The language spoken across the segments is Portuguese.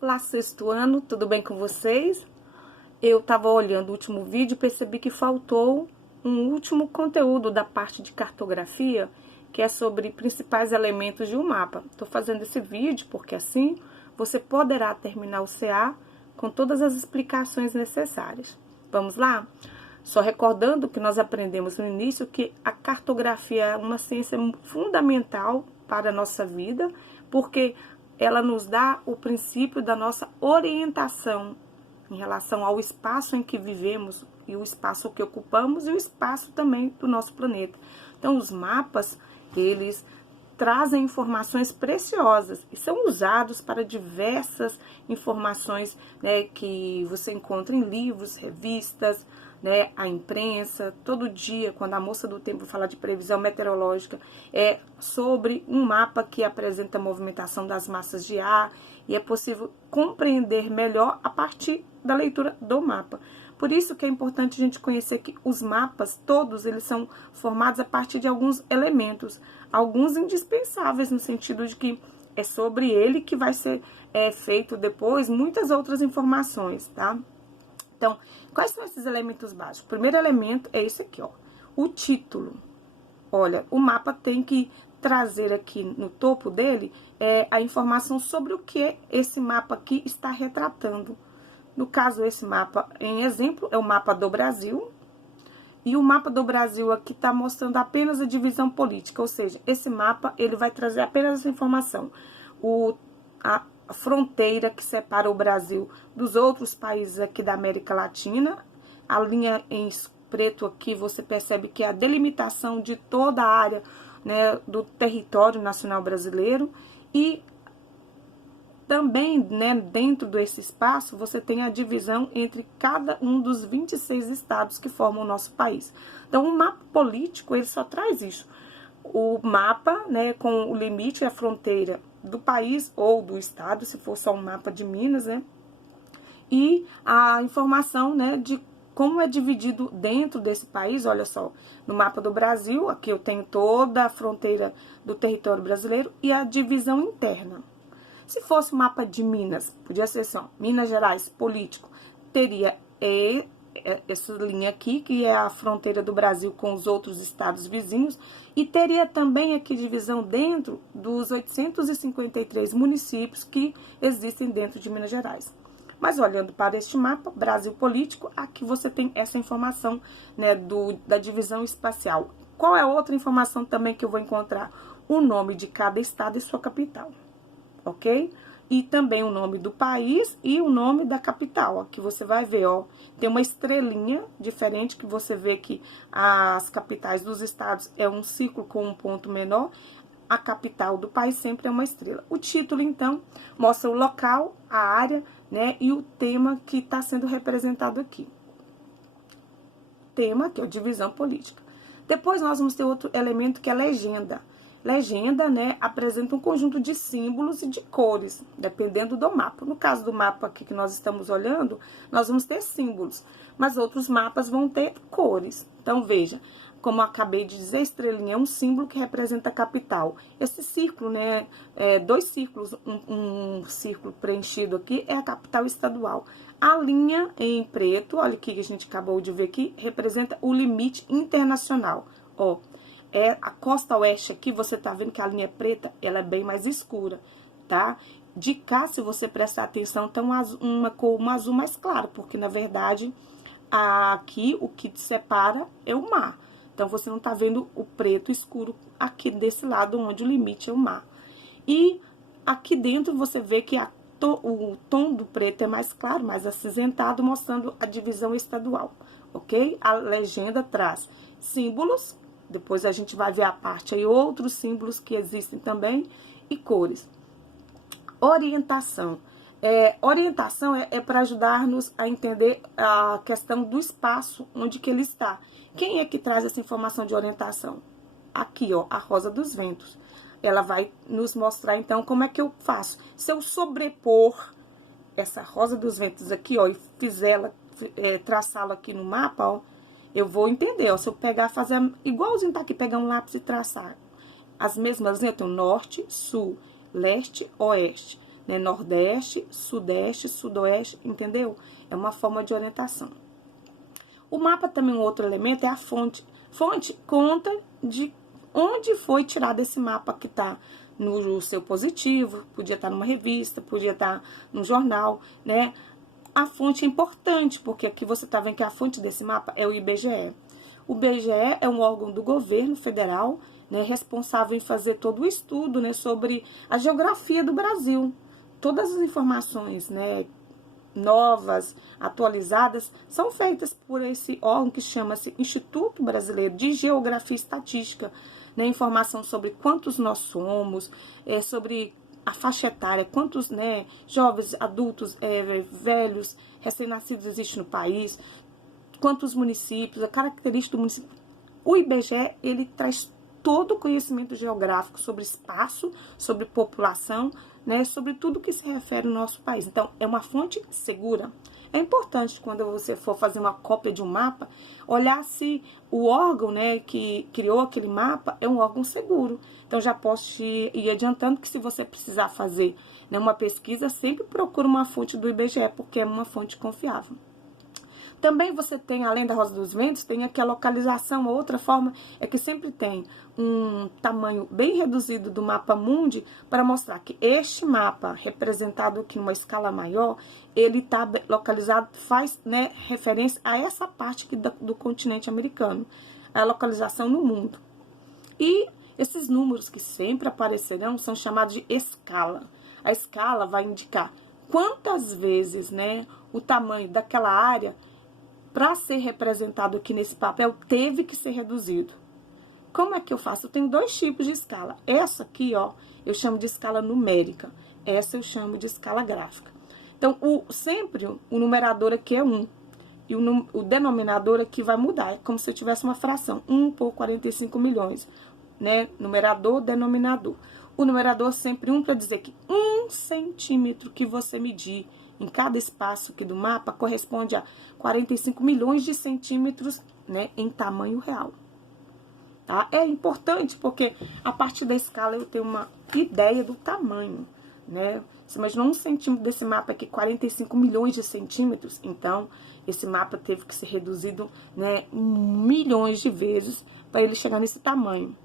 Olá, sexto ano, tudo bem com vocês? Eu estava olhando o último vídeo e percebi que faltou um último conteúdo da parte de cartografia, que é sobre principais elementos de um mapa. Estou fazendo esse vídeo porque assim você poderá terminar o CA com todas as explicações necessárias. Vamos lá? Só recordando que nós aprendemos no início que a cartografia é uma ciência fundamental para a nossa vida, porque ela nos dá o princípio da nossa orientação em relação ao espaço em que vivemos e o espaço que ocupamos e o espaço também do nosso planeta. Então, os mapas, eles trazem informações preciosas e são usados para diversas informações, né, que você encontra em livros, revistas, né, a imprensa. Todo dia, quando a moça do tempo fala de previsão meteorológica, é sobre um mapa que apresenta a movimentação das massas de ar e é possível compreender melhor a partir da leitura do mapa. Por isso que é importante a gente conhecer que os mapas, todos, eles são formados a partir de alguns elementos, alguns indispensáveis no sentido de que é sobre ele que vai ser feito depois muitas outras informações, tá? Então, quais são esses elementos básicos? O primeiro elemento é esse aqui, ó, o título. Olha, o mapa tem que trazer aqui no topo dele a informação sobre o que esse mapa aqui está retratando. No caso, esse mapa, em exemplo, é o mapa do Brasil. E o mapa do Brasil aqui está mostrando apenas a divisão política, ou seja, esse mapa ele vai trazer apenas essa informação. A fronteira que separa o Brasil dos outros países aqui da América Latina. A linha em preto aqui você percebe que é a delimitação de toda a área, né, do território nacional brasileiro. E também, né, dentro desse espaço, você tem a divisão entre cada um dos 26 estados que formam o nosso país. Então, o mapa político, ele só traz isso. O mapa, né, com o limite e a fronteira do país ou do estado, se for só um mapa de Minas, né? E a informação, né, de como é dividido dentro desse país. Olha só, no mapa do Brasil, aqui eu tenho toda a fronteira do território brasileiro e a divisão interna. Se fosse o mapa de Minas, podia ser assim, ó, Minas Gerais, político, teria essa linha aqui, que é a fronteira do Brasil com os outros estados vizinhos, e teria também aqui divisão dentro dos 853 municípios que existem dentro de Minas Gerais. Mas olhando para este mapa, Brasil político, aqui você tem essa informação, né, da divisão espacial. Qual é a outra informação também que eu vou encontrar? O nome de cada estado e sua capital. Ok? E também o nome do país e o nome da capital. Aqui você vai ver, ó, tem uma estrelinha diferente que você vê que as capitais dos estados é um círculo com um ponto menor. A capital do país sempre é uma estrela. O título, então, mostra o local, a área, né, e o tema que está sendo representado aqui. Tema, que é a divisão política. Depois nós vamos ter outro elemento que é legenda. Legenda, né, apresenta um conjunto de símbolos e de cores, dependendo do mapa. No caso do mapa aqui que nós estamos olhando, nós vamos ter símbolos, mas outros mapas vão ter cores. Então, veja, como eu acabei de dizer, a estrelinha é um símbolo que representa a capital. Esse círculo, né, dois círculos, um círculo preenchido aqui é a capital estadual. A linha em preto, olha o que a gente acabou de ver aqui, representa o limite internacional, ó. A costa oeste aqui, você tá vendo que a linha preta, ela é bem mais escura, tá? De cá, se você prestar atenção, tem uma cor, um azul mais claro, porque, na verdade, aqui, o que te separa é o mar. Então, você não tá vendo o preto escuro aqui desse lado, onde o limite é o mar. E aqui dentro, você vê que o tom do preto é mais claro, mais acinzentado, mostrando a divisão estadual, ok? A legenda traz símbolos. Depois a gente vai ver a parte aí, outros símbolos que existem também, e cores. Orientação. Orientação é para ajudar-nos a entender a questão do espaço onde que ele está. Quem é que traz essa informação de orientação? Aqui, ó, a Rosa dos Ventos. Ela vai nos mostrar, então, como é que eu faço. Se eu sobrepor essa Rosa dos Ventos aqui, ó, e traçá-la aqui no mapa, ó, eu vou entender, ó, se eu pegar, fazer igualzinho tá aqui, pegar um lápis e traçar as mesmas linhas, eu tenho norte, sul, leste, oeste. né? Nordeste, Sudeste, Sudoeste, entendeu? É uma forma de orientação. O mapa também, um outro elemento, é a fonte. Fonte conta de onde foi tirado esse mapa que está no seu positivo, podia estar numa revista, podia estar num jornal, né? A fonte é importante, porque aqui você está vendo que a fonte desse mapa é o IBGE. O IBGE é um órgão do governo federal, né, responsável em fazer todo o estudo, né, sobre a geografia do Brasil. Todas as informações, né, novas, atualizadas, são feitas por esse órgão que chama-se Instituto Brasileiro de Geografia e Estatística, né, informação sobre quantos nós somos, sobre a faixa etária, quantos, né, jovens, adultos, velhos, recém-nascidos existem no país, quantos municípios, a característica do município. O IBGE, ele traz todo o conhecimento geográfico sobre espaço, sobre população, né, sobre tudo que se refere ao nosso país. Então, é uma fonte segura. É importante, quando você for fazer uma cópia de um mapa, olhar se o órgão, né, que criou aquele mapa é um órgão seguro. Então, já posso te ir adiantando que se você precisar fazer, né, uma pesquisa, sempre procure uma fonte do IBGE, porque é uma fonte confiável. Também você tem, além da Rosa dos Ventos, tem aqui a localização. Outra forma é que sempre tem um tamanho bem reduzido do mapa mundi para mostrar que este mapa, representado aqui numa escala maior, ele está localizado, faz, né, referência a essa parte aqui do continente americano, a localização no mundo. E esses números que sempre aparecerão são chamados de escala. A escala vai indicar quantas vezes, né, o tamanho daquela área, para ser representado aqui nesse papel, teve que ser reduzido. Como é que eu faço? Eu tenho dois tipos de escala. Essa aqui, ó, eu chamo de escala numérica. Essa eu chamo de escala gráfica. Então, sempre o numerador aqui é 1. E o denominador aqui vai mudar. É como se eu tivesse uma fração. 1 por 45 milhões. Né? Numerador, denominador. O numerador sempre 1 para dizer que 1 centímetro que você medir em cada espaço aqui do mapa corresponde a 45 milhões de centímetros, né, em tamanho real. Tá? É importante porque a partir da escala eu tenho uma ideia do tamanho, né? Você imagina 1 centímetro desse mapa aqui, 45 milhões de centímetros, então esse mapa teve que ser reduzido, né, milhões de vezes para ele chegar nesse tamanho.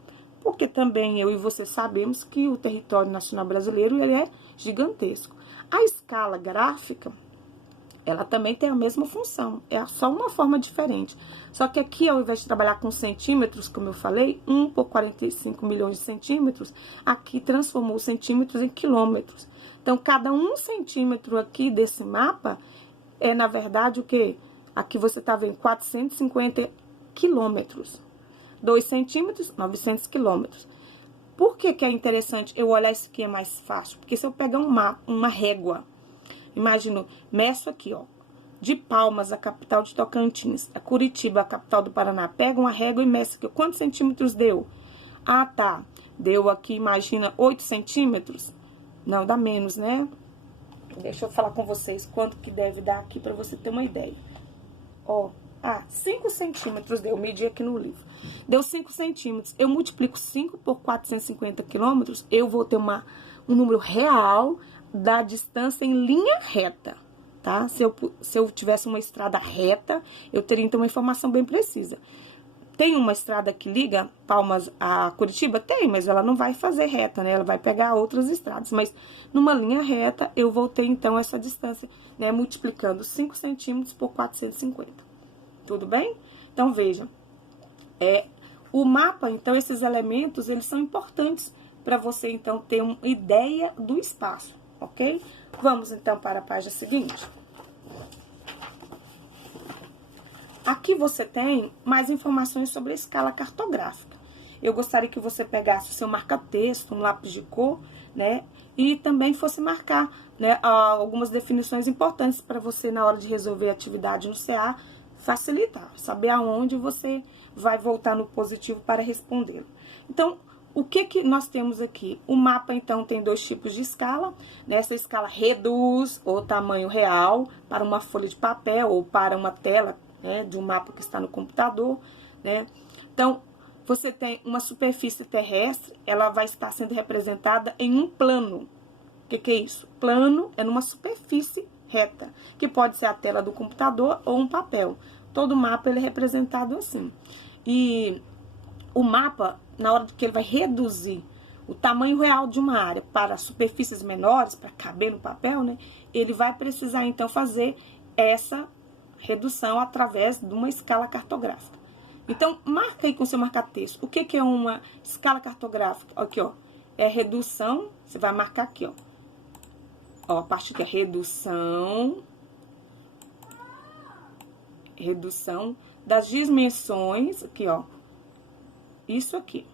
Porque também eu e você sabemos que o território nacional brasileiro ele é gigantesco. A escala gráfica, ela também tem a mesma função, é só uma forma diferente. Só que aqui, ao invés de trabalhar com centímetros, como eu falei, 1 por 45 milhões de centímetros, aqui transformou centímetros em quilômetros. Então, cada 1 centímetro aqui desse mapa é, na verdade, o quê? Aqui você está vendo 450 quilômetros. 2 centímetros, 900 quilômetros. Por que que é interessante eu olhar isso aqui é mais fácil? Porque se eu pegar uma régua, imagino, meço aqui, ó, de Palmas, a capital de Tocantins, a Curitiba, a capital do Paraná, pega uma régua e meço aqui, quantos centímetros deu? Ah, tá, deu aqui, imagina, 8 centímetros? Não, dá menos, né? Deixa eu falar com vocês quanto que deve dar aqui pra você ter uma ideia. Ó, 5 centímetros deu, medi aqui no livro. Deu 5 centímetros. Eu multiplico 5 por 450 quilômetros, eu vou ter um número real da distância em linha reta, tá? Se eu tivesse uma estrada reta, eu teria, então, uma informação bem precisa. Tem uma estrada que liga Palmas a Curitiba? Tem, mas ela não vai fazer reta, né? Ela vai pegar outras estradas. Mas numa linha reta, eu vou ter, então, essa distância, né? Multiplicando 5 centímetros por 450. Tudo bem? Então, veja. O mapa, então, esses elementos, eles são importantes para você, então, ter uma ideia do espaço, ok? Vamos, então, para a página seguinte. Aqui você tem mais informações sobre a escala cartográfica. Eu gostaria que você pegasse o seu marca-texto, um lápis de cor, né? E também fosse marcar, né, algumas definições importantes para você, na hora de resolver a atividade no CA, facilitar, saber aonde você vai voltar no positivo para respondê-lo. Então, o que nós temos aqui? O mapa, então, tem 2 tipos de escala. Nessa escala, reduz o tamanho real para uma folha de papel ou para uma tela, né, de um mapa que está no computador, né? Então, você tem uma superfície terrestre, ela vai estar sendo representada em um plano. que é isso? Plano é numa superfície reta, que pode ser a tela do computador ou um papel. Todo mapa ele é representado assim. E o mapa, na hora que ele vai reduzir o tamanho real de uma área para superfícies menores, para caber no papel, né? Ele vai precisar, então, fazer essa redução através de uma escala cartográfica. Então, marca aí com o seu marca-texto. O que é uma escala cartográfica? Aqui, ó. É redução, você vai marcar aqui, ó. Ó, a parte que é redução das dimensões, aqui, ó. Isso aqui.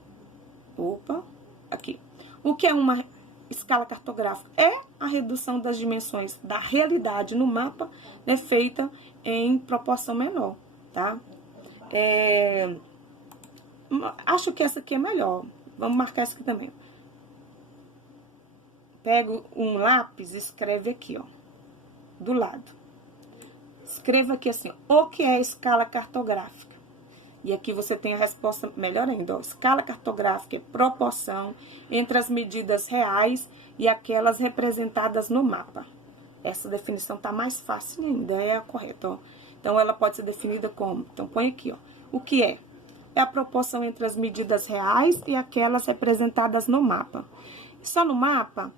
Opa, aqui. O que é uma escala cartográfica? É a redução das dimensões da realidade no mapa, né, feita em proporção menor, tá? Acho que essa aqui é melhor. Vamos marcar essa aqui também. Pega um lápis e escreve aqui, ó, do lado. Escreva aqui assim, ó, o que é escala cartográfica? E aqui você tem a resposta melhor ainda, ó. Escala cartográfica é proporção entre as medidas reais e aquelas representadas no mapa. Essa definição tá mais fácil ainda, é a correta, ó. Então, ela pode ser definida como? Então, põe aqui, ó. O que é? É a proporção entre as medidas reais e aquelas representadas no mapa. Só no mapa?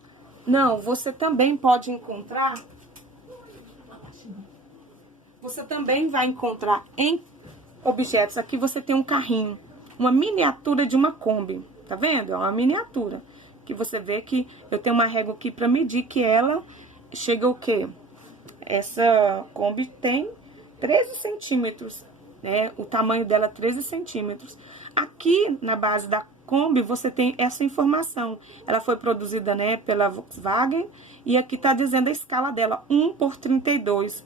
Não, você também pode encontrar... Você também vai encontrar em objetos. Aqui você tem um carrinho, uma miniatura de uma Kombi. Tá vendo? É uma miniatura. Que você vê que eu tenho uma régua aqui para medir que ela chega o quê? Essa Kombi tem 13 centímetros, né? O tamanho dela é 13 centímetros. Aqui na base da Kombi você tem essa informação. Ela foi produzida, né, pela Volkswagen e aqui tá dizendo a escala dela, 1/32.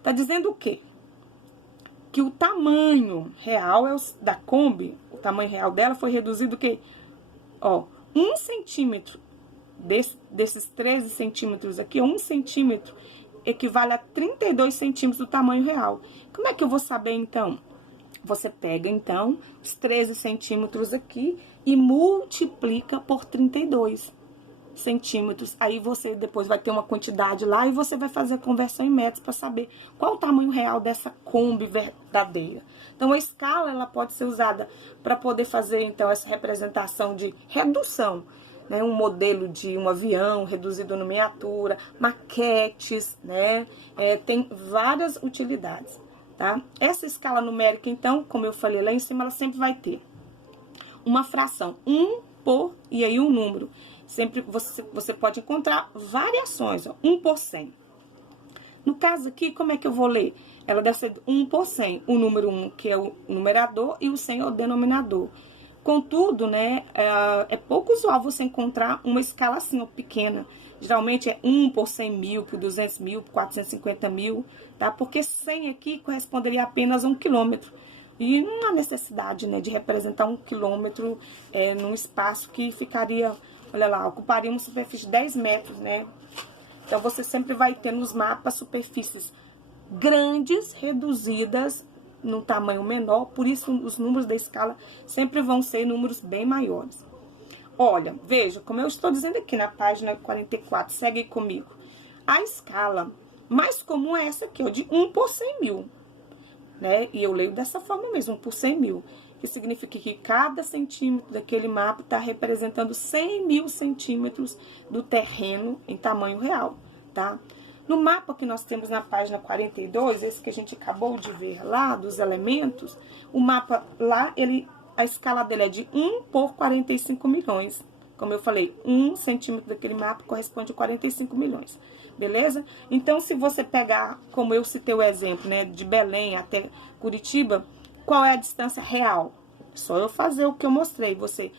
Tá dizendo o quê? Que o tamanho real da Kombi, o tamanho real dela foi reduzido o quê? Ó, 1 centímetro desses 13 centímetros aqui, 1 centímetro equivale a 32 centímetros do tamanho real. Como é que eu vou saber, então? Você pega, então, os 13 centímetros aqui e multiplica por 32 centímetros. Aí você depois vai ter uma quantidade lá e você vai fazer a conversão em metros para saber qual o tamanho real dessa Kombi verdadeira. Então, a escala ela pode ser usada para poder fazer, então, essa representação de redução, né? Um modelo de um avião reduzido em miniatura, maquetes, né? Tem várias utilidades, tá? Essa escala numérica, então, como eu falei lá em cima, ela sempre vai ter uma fração, 1 por, e aí um número. Sempre você pode encontrar variações, ó, 1 por 100. No caso aqui, como é que eu vou ler? Ela deve ser 1 por 100. O número 1, que é o numerador, e o 100 é o denominador. Contudo, né, é pouco usual você encontrar uma escala assim, ó, pequena. Geralmente é 1 por 100 mil, por 200 mil, por 450 mil, tá? Porque 100 aqui corresponderia apenas a 1 quilômetro. E não há necessidade, né, de representar 1 quilômetro num espaço que ficaria... Olha lá, ocuparia uma superfície de 10 metros, né? Então, você sempre vai ter nos mapas superfícies grandes, reduzidas, num tamanho menor. Por isso, os números da escala sempre vão ser números bem maiores. Olha, veja, como eu estou dizendo aqui na página 44, segue comigo. A escala mais comum é essa aqui, ó, de 1 por 100 mil, né? E eu leio dessa forma mesmo, 1 por 100 mil. Que significa que cada centímetro daquele mapa está representando 100 mil centímetros do terreno em tamanho real, tá? No mapa que nós temos na página 42, esse que a gente acabou de ver lá, dos elementos, o mapa lá, a escala dele é de 1 por 45 milhões. Como eu falei, 1 centímetro daquele mapa corresponde a 45 milhões, beleza? Então, se você pegar, como eu citei o exemplo, né, de Belém até Curitiba, qual é a distância real? Só eu fazer o que eu mostrei. Você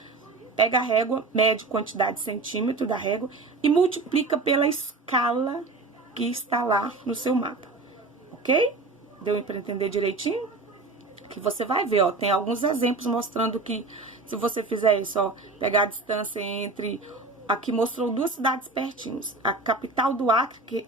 pega a régua, mede quantidade de centímetro da régua e multiplica pela escala que está lá no seu mapa. Ok? Deu para entender direitinho? Que você vai ver, ó. Tem alguns exemplos mostrando que se você fizer isso, ó, pegar a distância entre... Aqui mostrou 2 cidades pertinhos. A capital do Acre,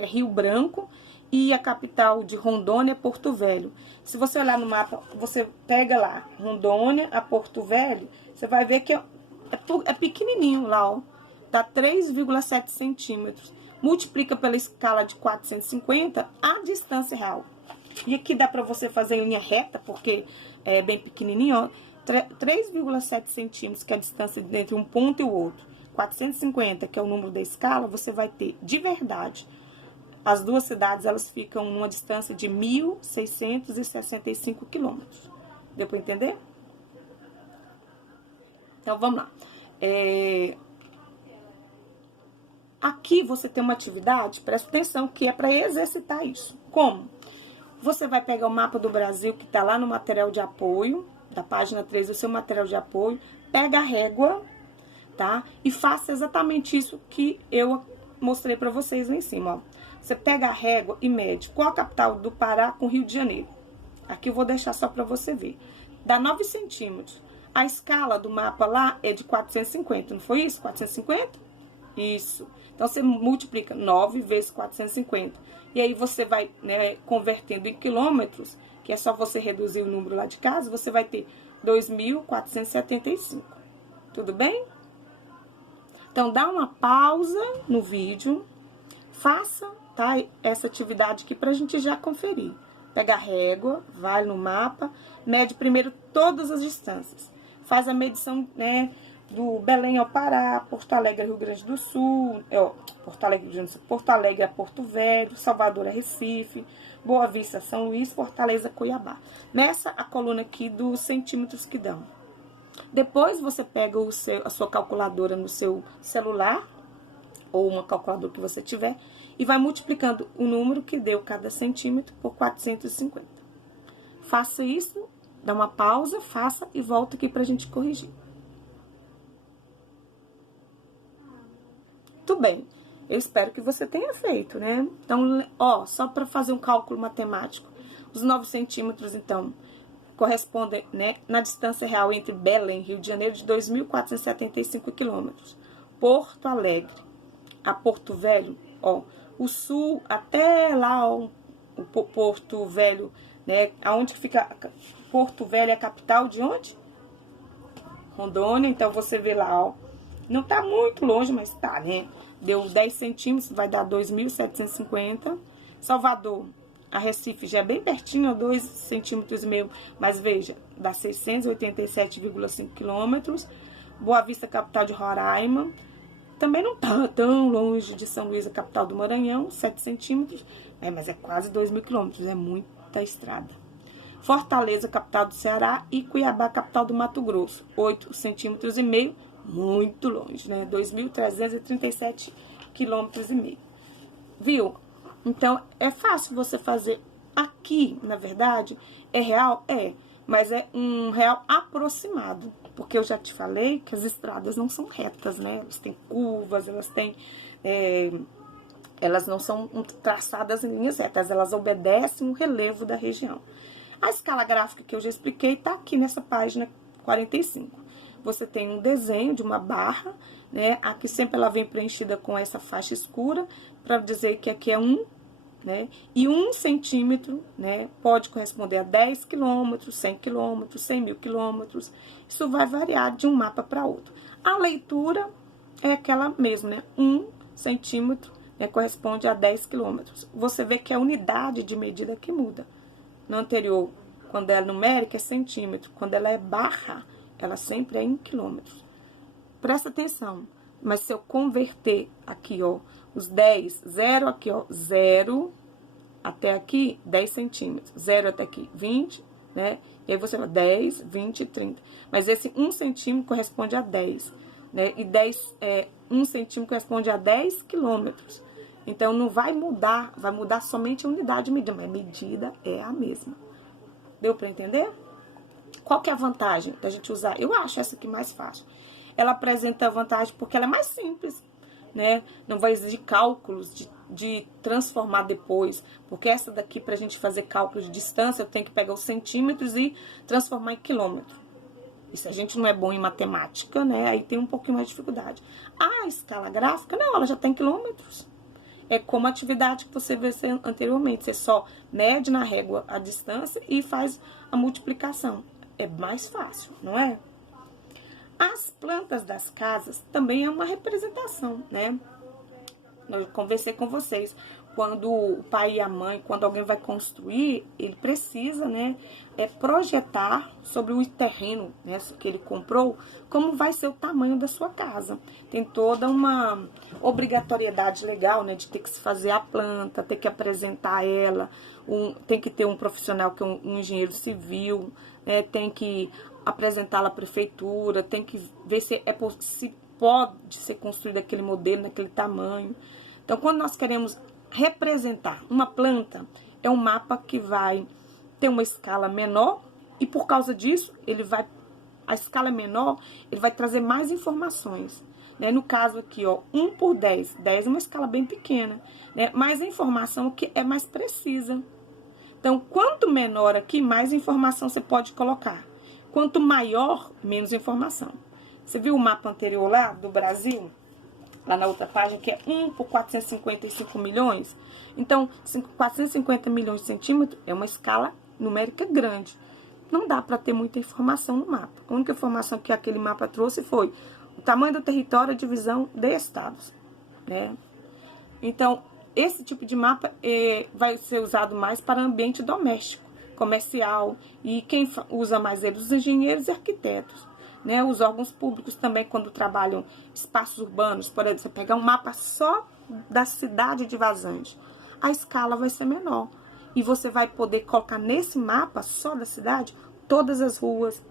é Rio Branco, e a capital de Rondônia é Porto Velho. Se você olhar no mapa, você pega lá, Rondônia a Porto Velho, você vai ver que é pequenininho lá, ó. dá 3,7 centímetros. Multiplica pela escala de 450 a distância real. E aqui dá para você fazer em linha reta, porque é bem pequenininho, ó. 3,7 centímetros, que é a distância entre um ponto e o outro. 450, que é o número da escala, você vai ter, de verdade, as duas cidades, elas ficam numa distância de 1.665 quilômetros. Deu para entender? Então, vamos lá. Aqui você tem uma atividade, presta atenção, que é para exercitar isso. Como? Você vai pegar o mapa do Brasil, que está lá no material de apoio, da página 3 do seu material de apoio, pega a régua, tá? E faça exatamente isso que eu mostrei para vocês lá em cima, ó. Você pega a régua e mede qual a capital do Pará com Rio de Janeiro. Aqui eu vou deixar só para você ver. Dá 9 centímetros. A escala do mapa lá é de 450, não foi isso? 450? Isso. Então, você multiplica 9 vezes 450. E aí, você vai, né, convertendo em quilômetros, que é só você reduzir o número lá de casa, você vai ter 2.475. Tudo bem? Então, dá uma pausa no vídeo, faça, tá, essa atividade aqui pra gente já conferir. Pega a régua, vai no mapa, mede primeiro todas as distâncias. Faz a medição, né, do Belém ao Pará, Porto Alegre, Rio Grande do Sul, Porto Alegre a Porto Velho, Salvador a Recife, Boa Vista, São Luís, Fortaleza, Cuiabá. Nessa a coluna aqui dos centímetros que dão. Depois você pega a sua calculadora no seu celular, ou uma calculadora que você tiver, e vai multiplicando o número que deu cada centímetro por 450. Faça isso, dá uma pausa, faça e volta aqui pra gente corrigir. Muito bem, eu espero que você tenha feito, né? Então, ó, só para fazer um cálculo matemático, os 9 centímetros, então, correspondem, né, na distância real entre Belém e Rio de Janeiro, de 2.475 quilômetros. Porto Alegre a Porto Velho, ó, o sul até lá, ó, o Porto Velho, né, aonde fica Porto Velho, é a capital de onde? Rondônia, então você vê lá, ó, não tá muito longe, mas tá, né? Deu 10 centímetros, vai dar 2.750. Salvador, a Recife já é bem pertinho, 2,5 centímetros, mas veja, dá 687,5 quilômetros. Boa Vista, capital de Roraima, também não tá tão longe de São Luís, a capital do Maranhão, 7 centímetros, mas é quase 2.000 quilômetros, é muita estrada. Fortaleza, capital do Ceará, e Cuiabá, capital do Mato Grosso, 8,5 centímetros, muito longe, né? 2.337 quilômetros e meio. Viu? Então, é fácil você fazer aqui, na verdade, é real? É, mas é um real aproximado, porque eu já te falei que as estradas não são retas, né? Elas têm curvas, elas não são traçadas em linhas retas, elas obedecem o relevo da região. A escala gráfica que eu já expliquei tá aqui nessa página 45. Você tem um desenho de uma barra, né? Aqui sempre ela vem preenchida com essa faixa escura, para dizer que aqui é 1, né? E 1 centímetro, né, pode corresponder a 10 quilômetros, 100 quilômetros, 100.000 quilômetros. Isso vai variar de um mapa para outro. A leitura é aquela mesma, né? 1 centímetro, né, corresponde a 10 quilômetros. Você vê que a unidade de medida que muda. No anterior, quando é numérica, é centímetro. Quando ela é barra, ela sempre é em quilômetros. Presta atenção. Mas se eu converter aqui, ó, os 10, 0 aqui, ó, 0 até aqui, 10 centímetros. 0 até aqui, 20, né? E aí você vai 10, 20, 30. Mas esse 1 centímetro corresponde a 10, né? E 1 centímetro corresponde a 10 quilômetros. Então, não vai mudar somente a unidade de medida, mas a medida é a mesma. Deu para entender? Qual que é a vantagem da gente usar? Eu acho essa aqui mais fácil. Ela apresenta vantagem porque ela é mais simples, né? Não vai exigir cálculos de transformar depois, porque essa daqui, pra gente fazer cálculo de distância, eu tenho que pegar os centímetros e transformar em quilômetro. E se a gente não é bom em matemática, né? Aí tem um pouquinho mais de dificuldade. A escala gráfica, não, ela já tem quilômetros. É como a atividade que você viu anteriormente. Você só mede na régua a distância e faz a multiplicação. É mais fácil, não é? As plantas das casas também é uma representação, né? Eu conversei com vocês, quando o pai e a mãe, quando alguém vai construir, ele precisa, né, projetar sobre o terreno, né, que ele comprou, como vai ser o tamanho da sua casa. Tem toda uma obrigatoriedade legal, né, de ter que se fazer a planta, ter que apresentar ela, tem que ter um profissional que é um engenheiro civil, né, tem que apresentá-la à prefeitura, tem que ver se pode ser construído aquele modelo, naquele tamanho. Então, quando nós queremos representar uma planta, é um mapa que vai ter uma escala menor e por causa disso, a escala menor, ele vai trazer mais informações. Né? No caso aqui, ó, 1 por 10. 10 é uma escala bem pequena, né? Mas a informação que é mais precisa. Então, quanto menor aqui, mais informação você pode colocar. Quanto maior, menos informação. Você viu o mapa anterior lá do Brasil? Lá na outra página, que é 1 por 455 milhões. Então, 450 milhões de centímetros é uma escala numérica grande. Não dá para ter muita informação no mapa. A única informação que aquele mapa trouxe foi o tamanho do território, a divisão de estados, né? Então, esse tipo de mapa vai ser usado mais para ambiente doméstico, comercial, e quem usa mais ele? Os engenheiros e arquitetos. Né, os órgãos públicos também, quando trabalham espaços urbanos, por exemplo, você pegar um mapa só da cidade de Vazante, a escala vai ser menor. E você vai poder colocar nesse mapa só da cidade todas as ruas,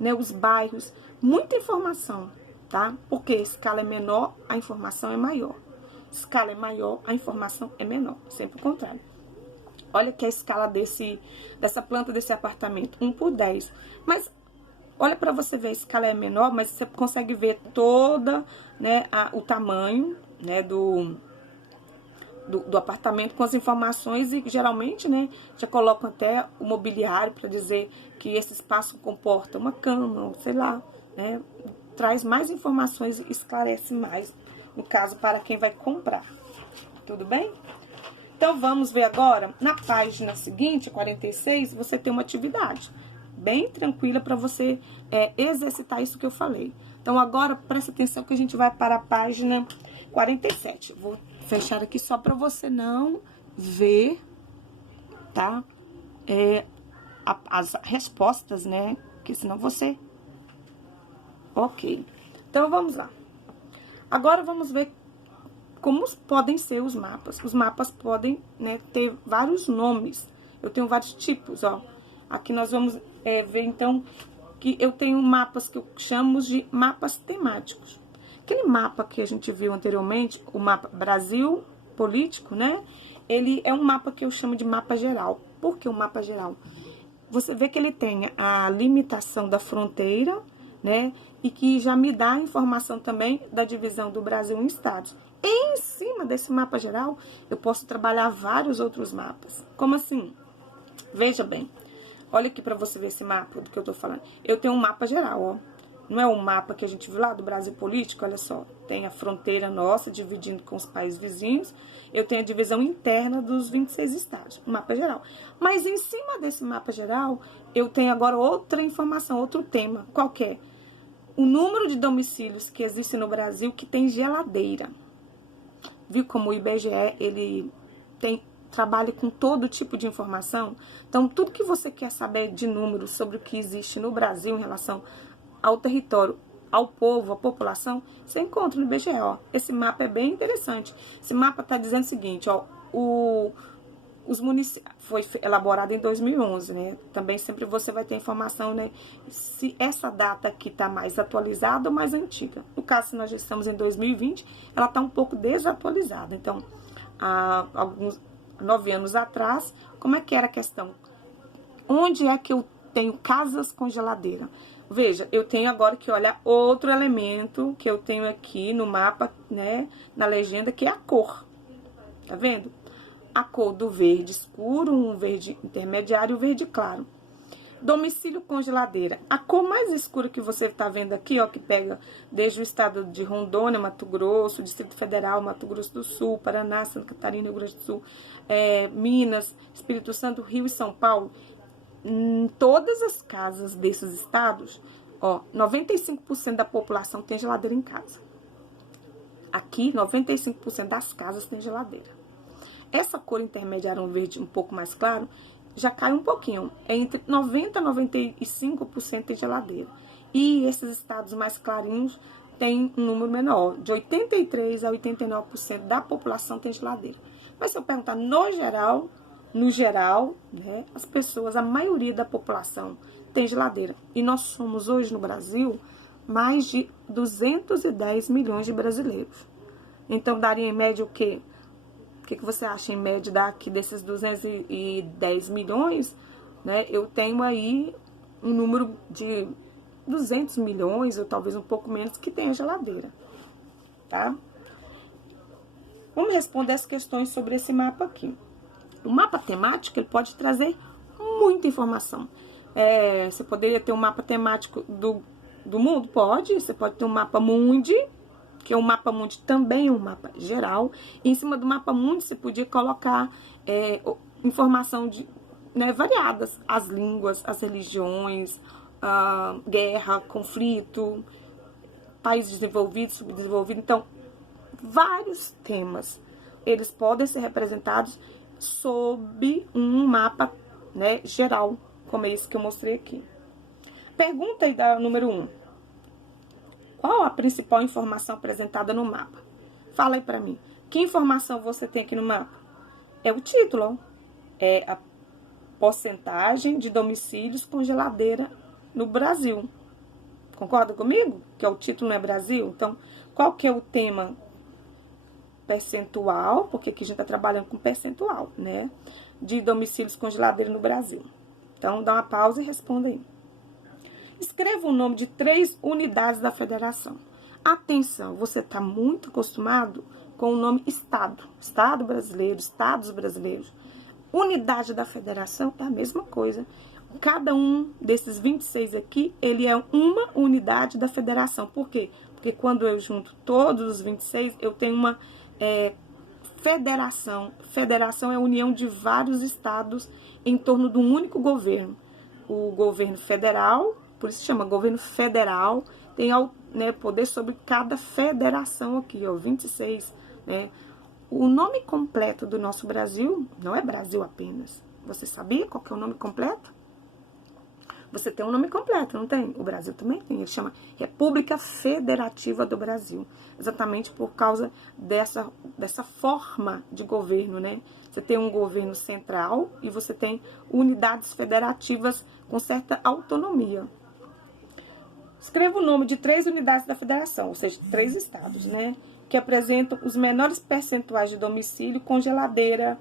né, os bairros, muita informação, tá? Porque a escala é menor, a informação é maior. Escala é maior, a informação é menor, sempre o contrário. Olha que a escala dessa planta, desse apartamento, 1 por 10. Mas olha para você ver, a escala é menor, mas você consegue ver toda, né, o tamanho, né, do apartamento com as informações e geralmente, né, já colocam até o mobiliário para dizer que esse espaço comporta uma cama, sei lá, né, traz mais informações e esclarece mais, no caso, para quem vai comprar. Tudo bem? Então, vamos ver agora, na página seguinte, 46, você tem uma atividade bem tranquila para você exercitar isso que eu falei. Então, agora, presta atenção que a gente vai para a página 47. Vou fechar aqui só para você não ver, tá? As respostas, né? Porque senão você... Ok. Então, vamos lá. Agora, vamos ver como podem ser os mapas. Os mapas podem, né, ter vários nomes. Eu tenho vários tipos, ó. Aqui nós vamos ver, então, que eu tenho mapas que eu chamo de mapas temáticos. Aquele mapa que a gente viu anteriormente, o mapa Brasil político, né? Ele é um mapa que eu chamo de mapa geral. Por que o mapa geral? Você vê que ele tem a limitação da fronteira, né? E que já me dá a informação também da divisão do Brasil em estados. E em cima desse mapa geral, eu posso trabalhar vários outros mapas. Como assim? Veja bem. Olha aqui para você ver esse mapa do que eu tô falando. Eu tenho um mapa geral, ó. Não é um mapa que a gente viu lá do Brasil político? Olha só. Tem a fronteira nossa, dividindo com os países vizinhos. Eu tenho a divisão interna dos 26 estados. Um mapa geral. Mas em cima desse mapa geral, eu tenho agora outra informação, outro tema. Qual que é? O número de domicílios que existem no Brasil que tem geladeira. Viu como o IBGE, ele trabalha com todo tipo de informação? Então, tudo que você quer saber de números sobre o que existe no Brasil em relação ao território, ao povo, à população, você encontra no IBGE, ó. Esse mapa é bem interessante. Esse mapa está dizendo o seguinte, ó, os municípios, foi elaborado em 2011, né? Também sempre você vai ter informação, né? Se essa data aqui está mais atualizada ou mais antiga. No caso, se nós já estamos em 2020, ela está um pouco desatualizada. Então, há alguns 9 anos atrás, como é que era a questão? Onde é que eu tenho casas com geladeira? Veja, eu tenho agora que olhar outro elemento que eu tenho aqui no mapa, né, na legenda, que é a cor. Tá vendo? A cor do verde escuro, um verde intermediário e o verde claro. Domicílio com geladeira. A cor mais escura que você está vendo aqui, ó, que pega desde o estado de Rondônia, Mato Grosso, Distrito Federal, Mato Grosso do Sul, Paraná, Santa Catarina, Rio Grande do Sul, Minas, Espírito Santo, Rio e São Paulo. Em todas as casas desses estados, Ó, 95% da população tem geladeira em casa. Aqui, 95% das casas tem geladeira. Essa cor intermediária, um verde um pouco mais claro, já cai um pouquinho. É entre 90% e 95% tem geladeira. E esses estados mais clarinhos têm um número menor. De 83% a 89% da população tem geladeira. Mas se eu perguntar no geral, né, as pessoas, a maioria da população tem geladeira. E nós somos hoje no Brasil mais de 210 milhões de brasileiros. Então, daria em média o quê? O que você acha em média daqui desses 210 milhões? Né, eu tenho aí um número de 200 milhões, ou talvez um pouco menos, que tem a geladeira. Tá? Vamos responder as questões sobre esse mapa aqui. O mapa temático, ele pode trazer muita informação. Você poderia ter um mapa temático do mundo? Pode. Você pode ter um mapa mundi, que é um mapa mundi também um mapa geral. E em cima do mapa mundi, você podia colocar informação variadas. As línguas, as religiões, guerra, conflito, país desenvolvido, subdesenvolvido. Então, vários temas, eles podem ser representados sob um mapa, né, geral, como esse que eu mostrei aqui. Pergunta aí da número 1. Qual a principal informação apresentada no mapa? Fala aí pra mim. Que informação você tem aqui no mapa? É o título, ó. É a porcentagem de domicílios com geladeira no Brasil. Concorda comigo? Que o título não é Brasil? Então, qual que é o tema? Percentual, porque aqui a gente está trabalhando com percentual, né? De domicílios com geladeira no Brasil. Então, dá uma pausa e responda aí. Escreva o nome de 3 unidades da federação. Atenção, você está muito acostumado com o nome Estado. Estado brasileiro, Estados brasileiros. Unidade da federação é a mesma coisa. Cada um desses 26 aqui, ele é uma unidade da federação. Por quê? Porque quando eu junto todos os 26, eu tenho uma federação. Federação é a união de vários estados em torno de um único governo. O governo federal, por isso chama governo federal, tem poder sobre cada federação aqui, ó, 26, né? O nome completo do nosso Brasil não é Brasil apenas. Você sabia qual que é o nome completo? Você tem um nome completo, não tem? O Brasil também tem. Ele chama República Federativa do Brasil. Exatamente por causa dessa forma de governo, né? Você tem um governo central e você tem unidades federativas com certa autonomia. Escreva o nome de 3 unidades da federação, ou seja, 3 estados, né? Que apresentam os menores percentuais de domicílio com geladeira.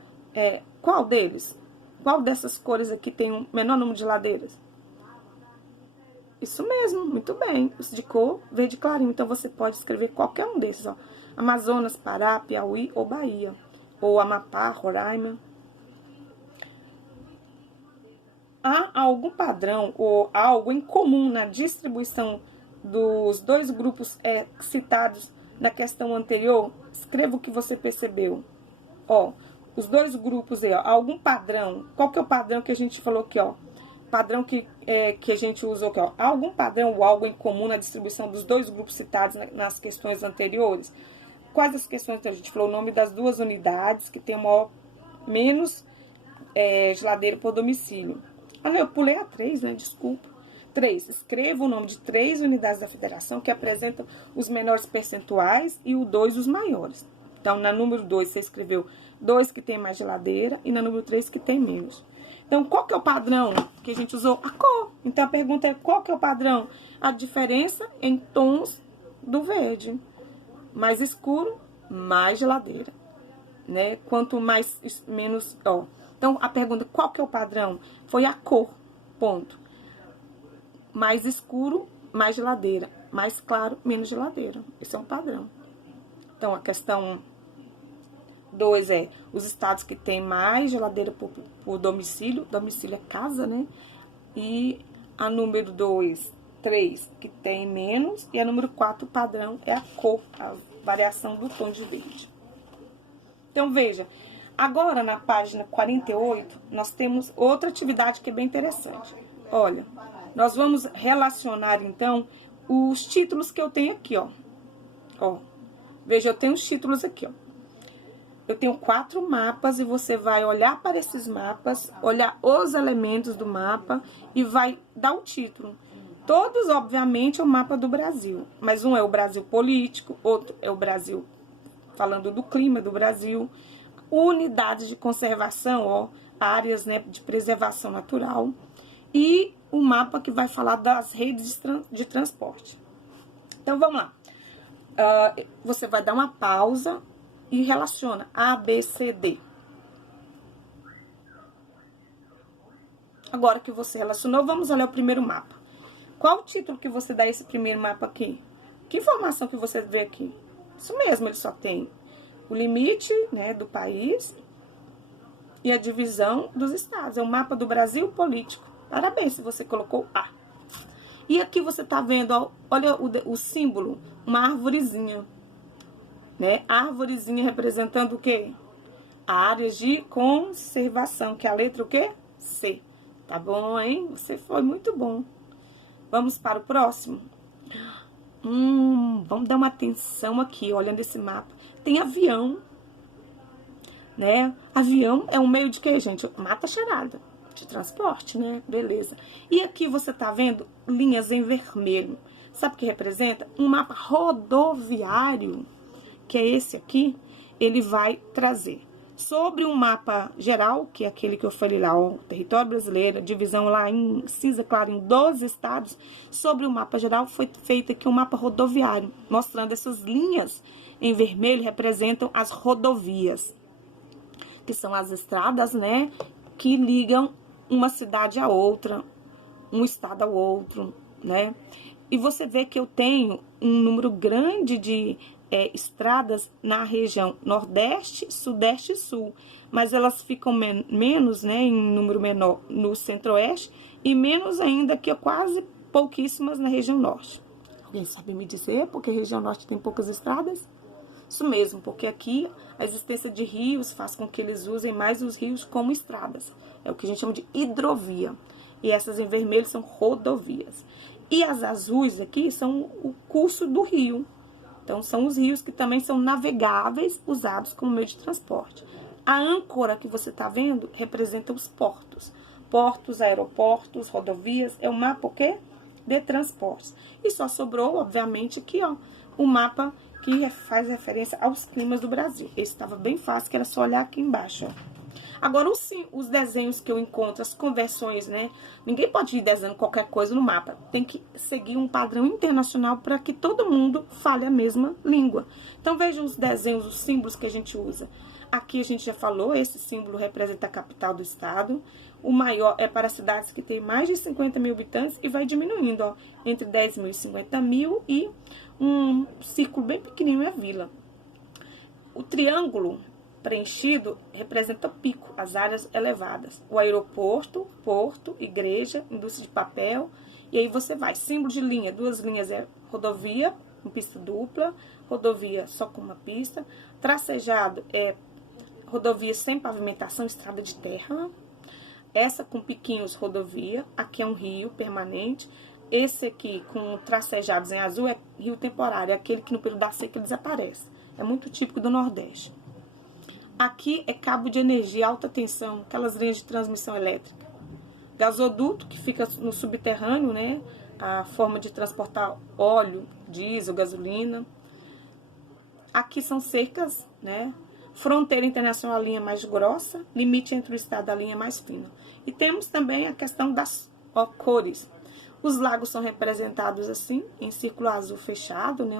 Qual deles? Qual dessas cores aqui tem o menor número de geladeiras? Isso mesmo, muito bem. Os de cor verde clarinho. Então, você pode escrever qualquer um desses, ó. Amazonas, Pará, Piauí ou Bahia. Ou Amapá, Roraima. Há algum padrão ou algo em comum na distribuição dos 2 grupos citados na questão anterior? Escreva o que você percebeu. Ó, os 2 grupos aí, ó. Algum padrão. Qual que é o padrão que a gente falou aqui, ó? Padrão que a gente usou aqui, ó. Há algum padrão ou algo em comum na distribuição dos 2 grupos citados nas questões anteriores? Quais as questões que a gente falou? O nome das 2 unidades que tem menos geladeira por domicílio. Ah, não, eu pulei a 3, né? Desculpa. 3. Escreva o nome de 3 unidades da federação que apresentam os menores percentuais e o 2 os maiores. Então, na número 2, você escreveu 2 que tem mais geladeira e na número 3 que tem menos. Então, qual que é o padrão que a gente usou? A cor. Então, a pergunta é, qual que é o padrão? A diferença em tons do verde. Mais escuro, mais geladeira, né? Quanto menos, ó. Então, a pergunta, qual que é o padrão? Foi a cor, ponto. Mais escuro, mais geladeira. Mais claro, menos geladeira. Esse é um padrão. Então, a questão 2 é os estados que tem mais geladeira por domicílio. Domicílio é casa, né? E a número 2, 3, que tem menos. E a número 4, o padrão, é a cor, a variação do tom de verde. Então, veja, agora na página 48, nós temos outra atividade que é bem interessante. Olha, Nós vamos relacionar, então, os títulos que eu tenho aqui, ó. Ó, veja, eu tenho os títulos aqui, ó. Eu tenho 4 mapas e você vai olhar para esses mapas, olhar os elementos do mapa e vai dar o título. Todos, obviamente, é o mapa do Brasil, mas um é o Brasil político, outro é o Brasil falando do clima do Brasil, unidades de conservação, ó, áreas, né, de preservação natural, e o mapa que vai falar das redes de transporte. Então, vamos lá. Você vai dar uma pausa e relaciona A, B, C, D. Agora que você relacionou, vamos olhar o primeiro mapa. Qual o título que você dá a esse primeiro mapa aqui? Que informação que você vê aqui? Isso mesmo, ele só tem o limite, né, do país e a divisão dos estados. É o mapa do Brasil político. Parabéns se você colocou A. E aqui você tá vendo, ó, olha o símbolo, uma arvorezinha, né? Arvorezinha representando o quê? Áreas de conservação, que é a letra o quê? C. Tá bom, hein? Você foi muito bom. Vamos para o próximo? Vamos dar uma atenção aqui, olhando esse mapa. Tem avião, né? Avião é um meio de quê, gente? Mata charada. De transporte, né? Beleza. E aqui você tá vendo linhas em vermelho. Sabe o que representa? Um mapa rodoviário, que é esse aqui, ele vai trazer sobre um mapa geral, que é aquele que eu falei lá, o território brasileiro, divisão lá em cinza claro em 12 estados, sobre o mapa geral foi feito aqui um mapa rodoviário, mostrando essas linhas em vermelho representam as rodovias, que são as estradas, né, que ligam uma cidade a outra, um estado ao outro, né? E você vê que eu tenho um número grande de estradas na região Nordeste, Sudeste e Sul, mas elas ficam menos, né, em número menor no Centro-Oeste e menos ainda que quase pouquíssimas na região Norte. Alguém sabe me dizer por que a região Norte tem poucas estradas? Isso mesmo, porque aqui a existência de rios faz com que eles usem mais os rios como estradas. É o que a gente chama de hidrovia. E essas em vermelho são rodovias. E as azuis aqui são o curso do rio. Então, são os rios que também são navegáveis, usados como meio de transporte. A âncora que você está vendo representa os portos. Portos, aeroportos, rodovias, é o mapa o quê? De transportes. E só sobrou, obviamente, aqui, ó, o mapa que faz referência aos climas do Brasil. Esse estava bem fácil, que era só olhar aqui embaixo, ó. Agora, os desenhos que eu encontro, as conversões, né? Ninguém pode ir desenhando qualquer coisa no mapa. Tem que seguir um padrão internacional para que todo mundo fale a mesma língua. Então, vejam os desenhos, os símbolos que a gente usa. Aqui a gente já falou, esse símbolo representa a capital do estado. O maior é para cidades que têm mais de 50 mil habitantes e vai diminuindo, ó, entre 10 mil e 50 mil e um círculo bem pequenininho é a vila. O triângulo preenchido representa pico, as áreas elevadas. O aeroporto, porto, igreja, indústria de papel. E aí você vai, símbolo de linha, 2 linhas é rodovia, com pista dupla, rodovia só com uma pista. Tracejado é rodovia sem pavimentação, estrada de terra. Essa com piquinhos, rodovia. Aqui é um rio permanente. Esse aqui com tracejados em azul é rio temporário, é aquele que no período da seca desaparece. É muito típico do Nordeste. Aqui é cabo de energia, alta tensão, aquelas linhas de transmissão elétrica. Gasoduto, que fica no subterrâneo, né? A forma de transportar óleo, diesel, gasolina. Aqui são cercas, né? Fronteira internacional, a linha mais grossa. Limite entre o estado, a linha mais fina. E temos também a questão das cores. Os lagos são representados assim, em círculo azul fechado, né?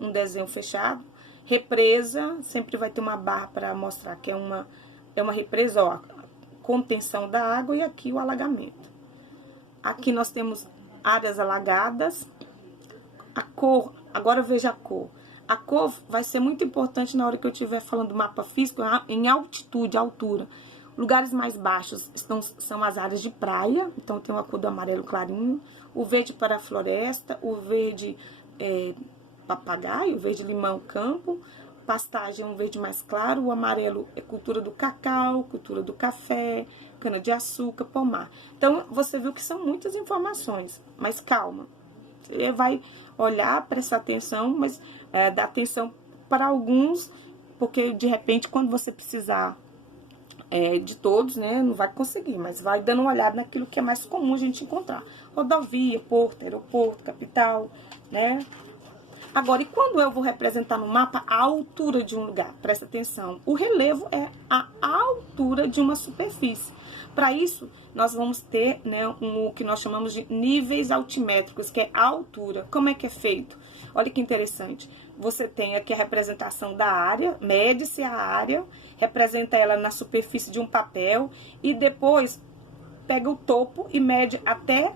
Um desenho fechado. Represa, sempre vai ter uma barra para mostrar que é uma represa, ó, a contenção da água, e aqui o alagamento. Aqui nós temos áreas alagadas. A cor, agora veja a cor. A cor vai ser muito importante na hora que eu estiver falando do mapa físico, em altitude, altura. Lugares mais baixos são as áreas de praia, então tem uma cor do amarelo clarinho. O verde para a floresta, o verde papagaio, verde limão campo, pastagem é um verde mais claro, o amarelo é cultura do cacau, cultura do café, cana-de-açúcar, pomar. Então, você viu que são muitas informações, mas calma. Você vai olhar, prestar atenção, mas dar atenção para alguns, porque de repente, quando você precisar de todos, né, não vai conseguir, mas vai dando uma olhada naquilo que é mais comum a gente encontrar. Rodovia, porto, aeroporto, capital, né? Agora, e quando eu vou representar no mapa a altura de um lugar? Presta atenção. O relevo é a altura de uma superfície. Para isso, nós vamos ter, né, o que nós chamamos de níveis altimétricos, que é a altura. Como é que é feito? Olha que interessante. Você tem aqui a representação da área, mede-se a área, representa ela na superfície de um papel e depois pega o topo e mede até,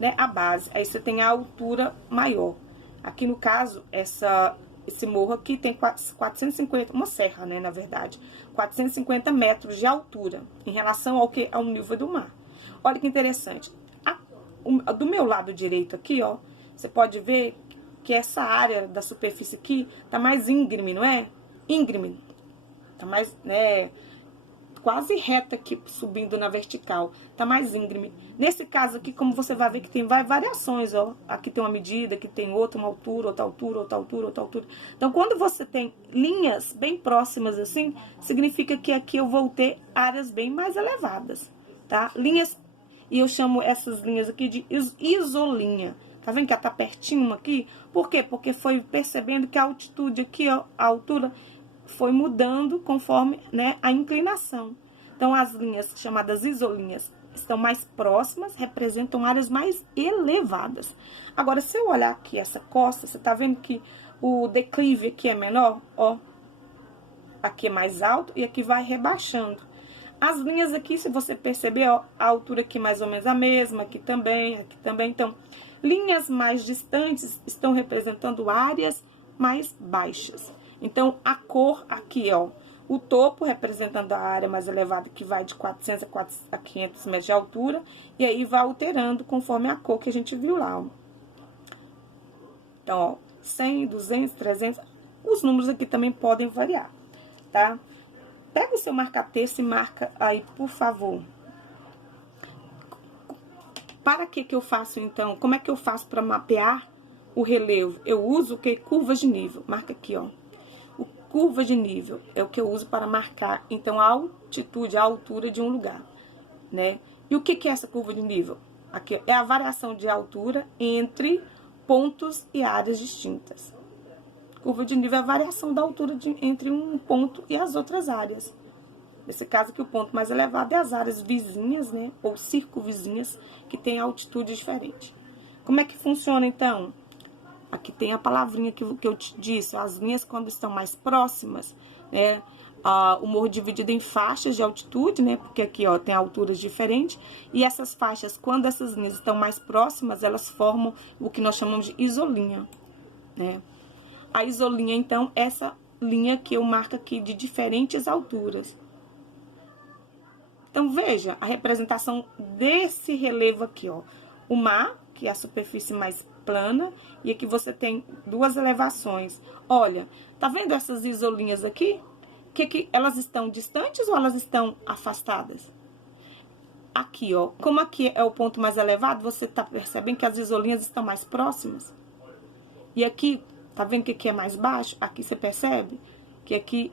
né, a base. Aí você tem a altura maior. Aqui no caso, esse morro aqui tem 450, uma serra, né, na verdade, 450 metros de altura em relação ao nível do mar. Olha que interessante. Do meu lado direito aqui, ó, você pode ver que essa área da superfície aqui tá mais íngreme, não é? Íngreme. Tá mais, né, quase reta aqui, subindo na vertical. Tá mais íngreme. Nesse caso aqui, como você vai ver que tem variações, ó. Aqui tem uma medida, aqui tem outra, uma altura, outra altura, outra altura, outra altura. Então, quando você tem linhas bem próximas assim, significa que aqui eu vou ter áreas bem mais elevadas, tá? Linhas, e eu chamo essas linhas aqui de isolinha. Tá vendo que ela tá pertinho aqui? Por quê? Porque foi percebendo que a altitude aqui, ó, a altura foi mudando conforme, né, a inclinação. Então, as linhas chamadas isolinhas estão mais próximas, representam áreas mais elevadas. Agora, se eu olhar aqui essa costa, você tá vendo que o declive aqui é menor? Ó, aqui é mais alto e aqui vai rebaixando. As linhas aqui, se você perceber, ó, a altura aqui mais ou menos a mesma, aqui também, aqui também. Então, linhas mais distantes estão representando áreas mais baixas. Então, a cor aqui, ó, o topo representando a área mais elevada, que vai de 400 a 500 metros de altura, e aí vai alterando conforme a cor que a gente viu lá, ó. Então, ó, 100, 200, 300, os números aqui também podem variar, tá? Pega o seu marca-texto e marca aí, por favor. Para que eu faço, então? Como é que eu faço para mapear o relevo? Eu uso o que? Curvas de nível. Marca aqui, ó. Curva de nível é o que eu uso para marcar, então, a altitude, a altura de um lugar, né? E o que é essa curva de nível? Aqui é a variação de altura entre pontos e áreas distintas. Curva de nível é a variação da altura entre um ponto e as outras áreas. Nesse caso aqui, o ponto mais elevado é as áreas vizinhas, né? Ou circunvizinhas, que têm altitude diferente. Como é que funciona, então? Aqui tem a palavrinha que eu te disse, as linhas quando estão mais próximas, né? O morro dividido em faixas de altitude, né? Porque aqui, ó, tem alturas diferentes. E essas faixas, quando essas linhas estão mais próximas, elas formam o que nós chamamos de isolinha, né? A isolinha, então, essa linha que eu marco aqui de diferentes alturas. Então, veja a representação desse relevo aqui, ó. O mar, que é a superfície mais plana, e aqui você tem duas elevações. Olha, tá vendo essas isolinhas aqui? Que elas estão distantes ou elas estão afastadas? Aqui, ó, como aqui é o ponto mais elevado, você tá percebendo que as isolinhas estão mais próximas? E aqui, tá vendo que aqui é mais baixo? Aqui você percebe que aqui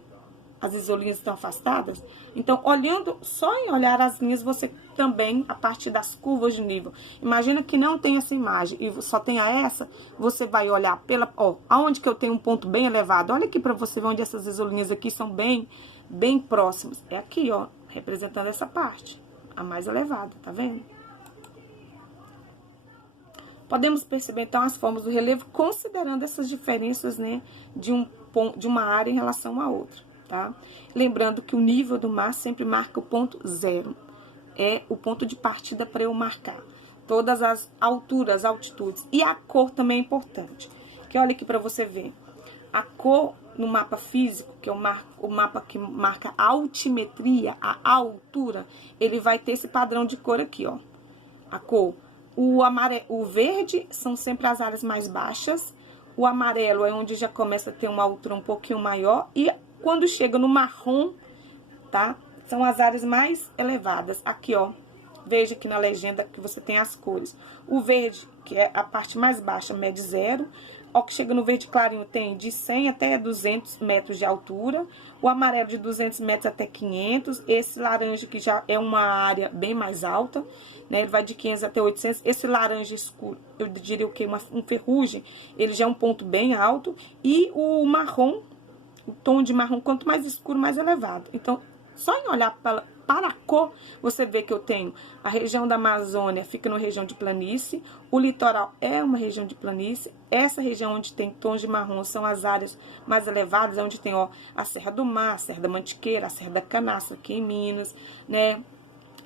as isolinhas estão afastadas? Então, olhando, só em olhar as linhas, você também, a partir das curvas de nível. Imagina que não tem essa imagem e só tenha essa, você vai olhar pela, ó, aonde que eu tenho um ponto bem elevado. Olha aqui para você ver onde essas isolinhas aqui são bem próximas. É aqui, ó, representando essa parte, a mais elevada, tá vendo? Podemos perceber, então, as formas do relevo, considerando essas diferenças, né, de uma área em relação à outra. Tá? Lembrando que o nível do mar sempre marca o ponto zero. É o ponto de partida para eu marcar. Todas as alturas, altitudes. E a cor também é importante. Que olha aqui para você ver. A cor no mapa físico, que é o mapa que marca a altimetria, a altura, ele vai ter esse padrão de cor aqui, ó. A cor. O verde são sempre as áreas mais baixas. O amarelo é onde já começa a ter uma altura um pouquinho maior. E quando chega no marrom, tá? São as áreas mais elevadas. Aqui, ó, veja aqui na legenda que você tem as cores. O verde, que é a parte mais baixa, mede 0. Ó, que chega no verde clarinho, tem de 100 até 200 metros de altura. O amarelo de 200 metros até 500. Esse laranja que já é uma área bem mais alta, né? Ele vai de 500 até 800. Esse laranja escuro, eu diria o que? Um ferrugem, ele já é um ponto bem alto. E o marrom, o tom de marrom, quanto mais escuro, mais elevado. Então, só em olhar para a cor, você vê que eu tenho a região da Amazônia, fica numa região de planície, o litoral é uma região de planície, essa região onde tem tons de marrom são as áreas mais elevadas, onde tem, ó, a Serra do Mar, a Serra da Mantiqueira, a Serra da Canaça, aqui em Minas, né,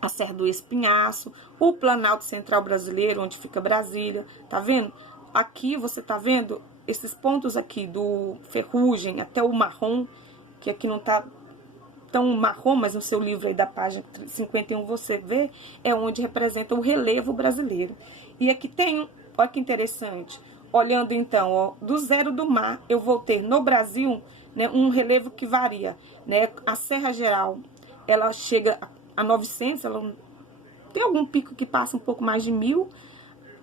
a Serra do Espinhaço, o Planalto Central Brasileiro, onde fica Brasília, tá vendo? Aqui você tá vendo esses pontos aqui do ferrugem até o marrom, que aqui não tá tão marrom, mas no seu livro aí da página 51 você vê, é onde representa o relevo brasileiro. E aqui tem, olha que interessante, olhando então, ó, do zero do mar, eu vou ter no Brasil, né, um relevo que varia, né, a Serra Geral, ela chega a 900, ela tem algum pico que passa um pouco mais de 1000,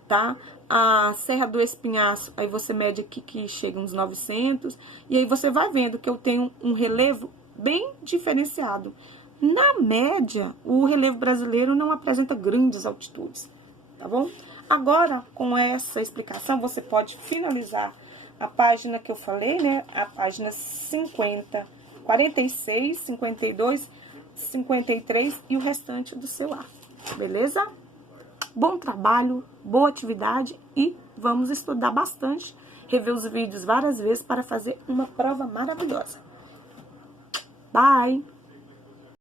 tá? A Serra do Espinhaço, aí você mede aqui que chega uns 900, e aí você vai vendo que eu tenho um relevo bem diferenciado. Na média, o relevo brasileiro não apresenta grandes altitudes, tá bom? Agora, com essa explicação, você pode finalizar a página que eu falei, né? A página 50, 46, 52, 53 e o restante do seu ar, beleza? Bom trabalho, boa atividade e vamos estudar bastante, rever os vídeos várias vezes para fazer uma prova maravilhosa. Bye!